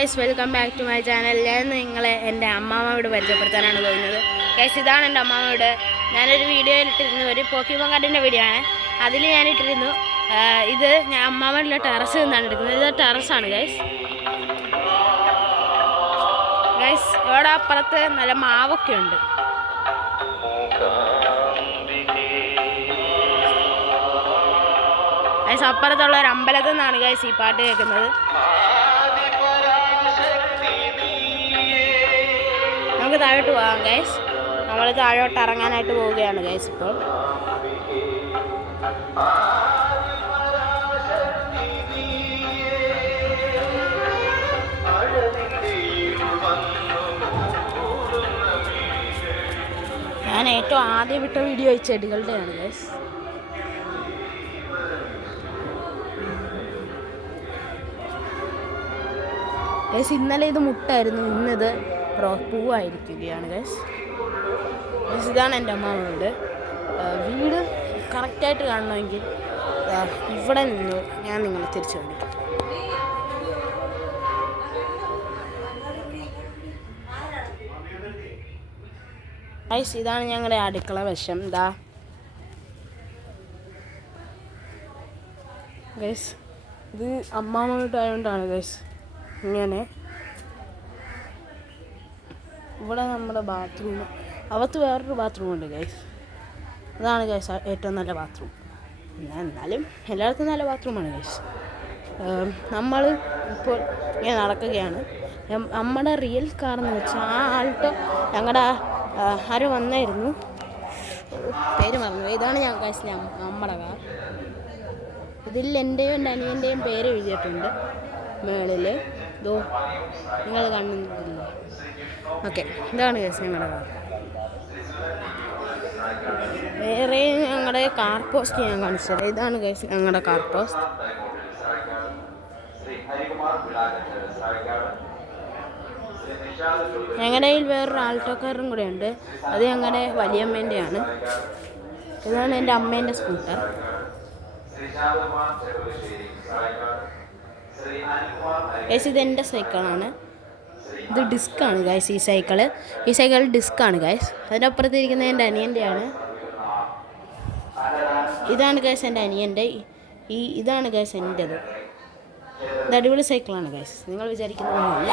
Guys welcome back to my channel. ഞാൻ നിങ്ങളെ എൻ്റെ അമ്മാമ്മയോട് പരിചയപ്പെടുത്താനാണ് പോകുന്നത്. ഗൈസ് ഇതാണ് എൻ്റെ അമ്മാമ്മയോട്. ഞാനൊരു വീഡിയോയിൽ ഇട്ടിരുന്നു, ഒരു പോക്കിമോൻ കാർഡിൻ്റെ വീഡിയോ ആണ്. അതിൽ ഞാനിട്ടിരുന്നു ഇത് ഞാൻ അമ്മാമ്മയുടെ ടെറസ് നിന്നാണ് എടുക്കുന്നത്. ഇത് ടെറസാണ് ഗൈസ്. ഗൈസ് ഇവിടെ അപ്പുറത്ത് നല്ല മാവൊക്കെ ഉണ്ട്. ഗൈസ് അപ്പുറത്തുള്ള ഒരു അമ്പലത്തിൽ നിന്നാണ് ഗൈസ് ഈ പാട്ട് കേൾക്കുന്നത്. നമുക്ക് താഴോട്ട് പോകാം ഗൈസ്. നമ്മൾ താഴോട്ട് ഇറങ്ങാനായിട്ട് പോവുകയാണ് ഗൈസ്. ഇപ്പോൾ ഞാൻ ഏറ്റവും ആദ്യം വിട്ട വീഡിയോ ഈ ചെടികളുടെയാണ് ഗൈസ്. ഗൈസ് ഇന്നലെ ഇത് മുട്ടായിരുന്നു, ഇന്നിത് പൂവായിരിക്കുകയാണ് ഗൈസ്. ഗൈസ് ഇതാണ് എൻ്റെ അമ്മാമ്മയുടെ വീട്. കറക്റ്റായിട്ട് കാണണമെങ്കിൽ ഇവിടെ നിന്ന് ഞാൻ നിങ്ങളെ തിരിച്ചു കാണിക്കാം. ഗൈസ് ഇതാണ് ഞങ്ങളുടെ അടുക്കള വശം. ഇതാ ഗൈസ് ഇത് അമ്മാമ്മയുടെ ആയതുകൊണ്ടാണ് ഗൈസ് ഇങ്ങനെ. ഇവിടെ നമ്മുടെ ബാത്റൂം, അകത്ത് വേറൊരു ബാത്റൂം ഉണ്ട് ഗൈസ്. അതാണ് ഗൈസ് ഏറ്റവും നല്ല ബാത്റൂം. എന്നാലും എല്ലായിടത്തും നല്ല ബാത്റൂമാണ് ഗൈസ്. നമ്മൾ ഇപ്പോൾ ഇങ്ങനെ നടക്കുകയാണ്. നമ്മുടെ റിയൽ കാറെന്ന് വെച്ചാൽ ആ ആൾട്ടോ ഞങ്ങളുടെ ആരോ വന്നായിരുന്നു, പേര് മറന്നു. ഇതാണ് ഞാൻ ഗൈസ് നമ്മുടെ കാർ. ഇതിൽ എൻ്റെയും എൻ്റെ അനിയൻ്റെയും പേര് എഴുതിയിട്ടുണ്ട് മേളിൽ. ഇതോ നിങ്ങൾ കാണുന്നില്ലേ? ഓക്കെ, ഇതാണ് ഗൈസ് ഞങ്ങളുടെ കാർ. വേറെ ഞങ്ങളുടെ കാർ പോസ്റ്റ് ഞാൻ കാണിച്ചത്. ഇതാണ് ഗൈസ് ഞങ്ങളുടെ കാർ പോസ്റ്റ്. ഞങ്ങളുടെ കയ്യിൽ വേറൊരു ആൾട്ടോ കാറും കൂടെ ഉണ്ട്. അത് ഞങ്ങളുടെ വലിയമ്മേൻ്റെയാണ്. ഇതാണ് എൻ്റെ അമ്മേൻ്റെ സ്കൂട്ടർ. ഗൈസ് ഇതെൻ്റെ സൈക്കിളാണ്. ഇത് ഡിസ്ക്കാണ് ഗൈസ്. ഈ സൈക്കിൾ ഡിസ്ക്കാണ് ഗൈസ്. അതിൻ്റെ അപ്പുറത്തിരിക്കുന്നത് എൻ്റെ അനിയൻ്റെയാണ്. ഇതാണ് ഗൈസ് എൻ്റെ അനിയൻ്റെ. ഇതാണ് ഗൈസ് എൻ്റെത്. ഇത് അടിപൊളി സൈക്കിളാണ് ഗൈസ്, നിങ്ങൾ വിചാരിക്കുന്നതല്ല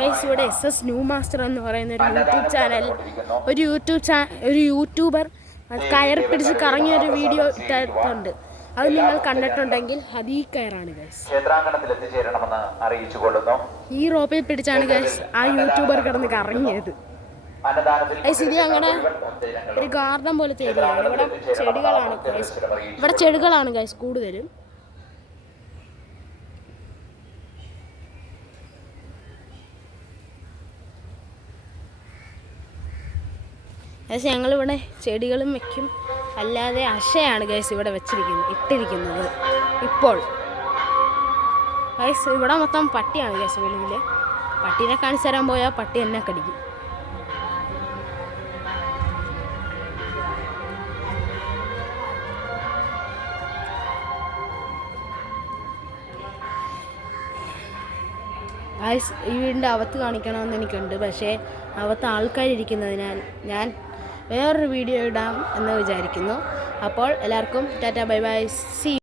ഗൈസ്. ഇവിടെ SS ന്യൂ മാസ്റ്റർ എന്ന് പറയുന്ന ഒരു യൂട്യൂബർ കയർ പിടിച്ച് കറങ്ങിയൊരു വീഡിയോ ഇട്ടിട്ടുണ്ട്. അത് നിങ്ങൾ കണ്ടിട്ടുണ്ടെങ്കിൽ അത് ഈ കയറാണ് ഗൈസ്. ഈ റോപ്പിൽ പിടിച്ചാണ് ഗൈസ് ആ യൂട്യൂബർ കിടന്ന് കറങ്ങിയത് ഗൈസ്. ഇത് ഞങ്ങളുടെ ഒരു ഗാർഡൻ പോലത്തെ ഏരിയയാണ്. ഇവിടെ ചെടികളാണ് ഗൈസ് കൂടുതലും. ഗൈസ് ഞങ്ങളിവിടെ ചെടികളും വെക്കും, അല്ലാതെ അശയാണ് ഗൈസ് ഇവിടെ ഇട്ടിരിക്കുന്നത് ഇപ്പോൾ. ഗൈസ് ഇവിടെ മൊത്തം പട്ടിയാണ് ഗൈസ്. വെളിയിൽ പട്ടീനെ കാണിച്ചു തരാൻ പോയാൽ പട്ടി എന്നെ കടിക്കും. ഗൈസ് ഈ വീടിൻ്റെ അകത്ത് കാണിക്കണമെന്ന് എനിക്കുണ്ട്, പക്ഷേ അകത്ത് ആൾക്കാരിയ്ക്കുന്നതിനാൽ ഞാൻ വേറൊരു വീഡിയോ ഇടാം എന്ന് വിചാരിക്കുന്നു. അപ്പോൾ എല്ലാവർക്കും ടാറ്റ ബൈ ബൈ, സീ.